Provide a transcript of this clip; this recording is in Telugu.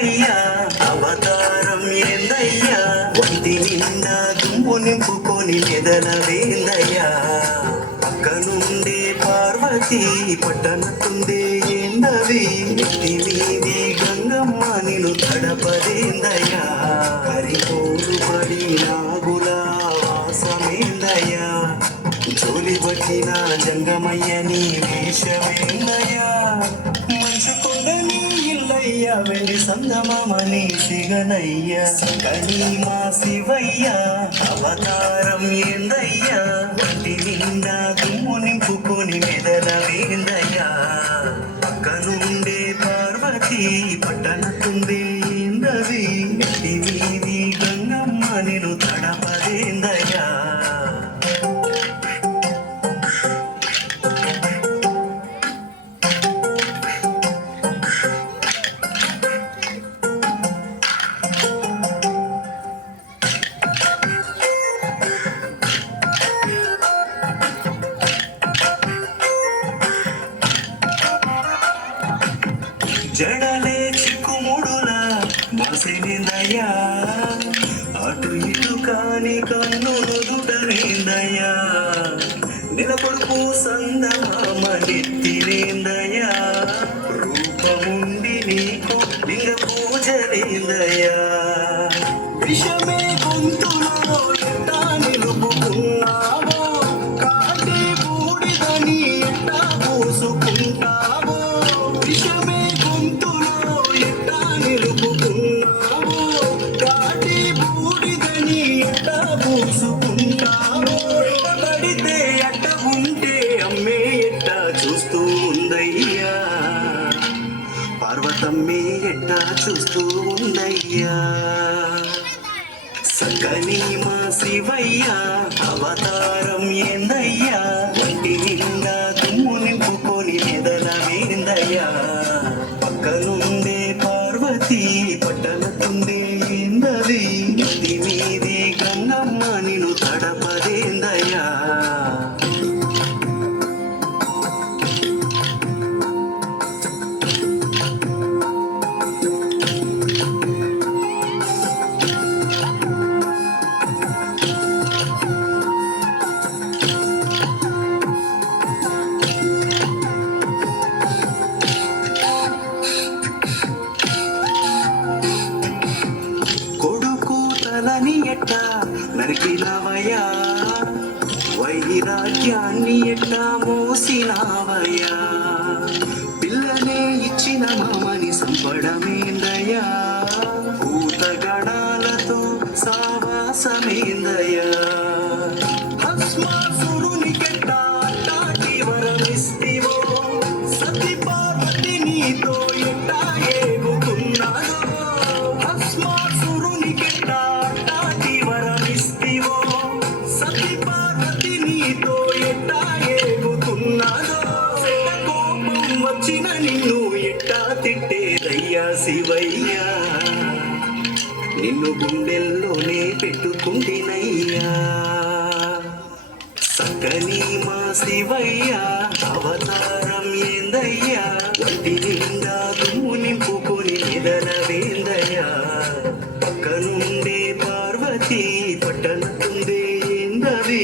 శివయ్యా అవతారం ఏందయ్యా వంటి నిండా దుమ్ము నింపుకొని మెదలవేందయ్యా పక్క నుండే పార్వతి పట్టణతుండే ఏందవి నెత్తి మీది గంగమ్మ నిన్ను తడపదేందయ్యా హరిపోరు పడి నాగులా వాసమేందయ్యా జోలి పట్టిన జంగమయ్య నీ వేషమేందయ్యా మంచు కొండని ఇల్లయ్యా వెళ్ళి సంగమని సిగనయ్యా కనీ మా శివయ్యా అవతారం ఏందయ్యా వంటి నిండా దుమ్ము నింపుకొని మెదలవేందయ్యా పక్క నుండే పార్వతి పట్టణతుండే ఏందవి నెత్తి మీది గంగమ్మ నిన్ను తడపదేందయ్యా జడలే చిక్కుముడులా మసినిందయ్యా అటు ఇటు కాని కన్ను నుదుటనేందయ్యా నిలబడుపు సందమామ నెత్తినేందయ్యా రూపముండి నీకు లింగ పూజలేందయ్యా విషమే గొంతులో ఎట్టా నిలుపుకున్నావో కాటి బూడిదని ఎట్టా పూసుకుంటావో విషమే గొంతులో ఎట్టా నిలుపుకున్నావో కాటి బూడిదని ఎట్టా పూసుకుంటావో పడితే ఎట్ట ఉంటే అమ్మే ఎట్టా చూస్తూ ఉందయ్యా పార్వతమ్మే ఎట్టా చూస్తూ ఉందయ్యా సకని మా శివయ్యా అవతారం ఏందయ్యా వంటి నిండా దుమ్ము నింపుకొని మెదలవేందయ్యా పక్క నుండే పార్వతి పట్టణతుండే ఏందవి నెత్తి మీది గంగమ్మ నిన్ను తడపదేందయ్యా తలని ఎట్టా నరికినవయ్యా వైరాగ్యాన్ని ఎట్టా మోసినవయ్యా పిల్లనే ఇచ్చిన మామని సంపడమేందయ్యా భూతగణాలతో సావాసమేందయ్యా భస్మాసురుని కెట్టా అట్టాటి వరమిస్తివో సతి పార్వతి నీతో ఎట్టా ఏగుతున్నాదో భస్మాసురుని కెట్టా వచ్చిన నిన్ను ఎట్టా తిట్టేదయ్యా శివయ్యా నిన్ను గుండెల్లోనే పెట్టుకుంటినయ్యా సకని మా శివయ్యా అవతారం ఏందయ్యా వంటి నిండా దుమ్ము నింపుకొని మెదలవేందయ్యా పక్క నుండే పార్వతి పట్టణతుండే ఏందవి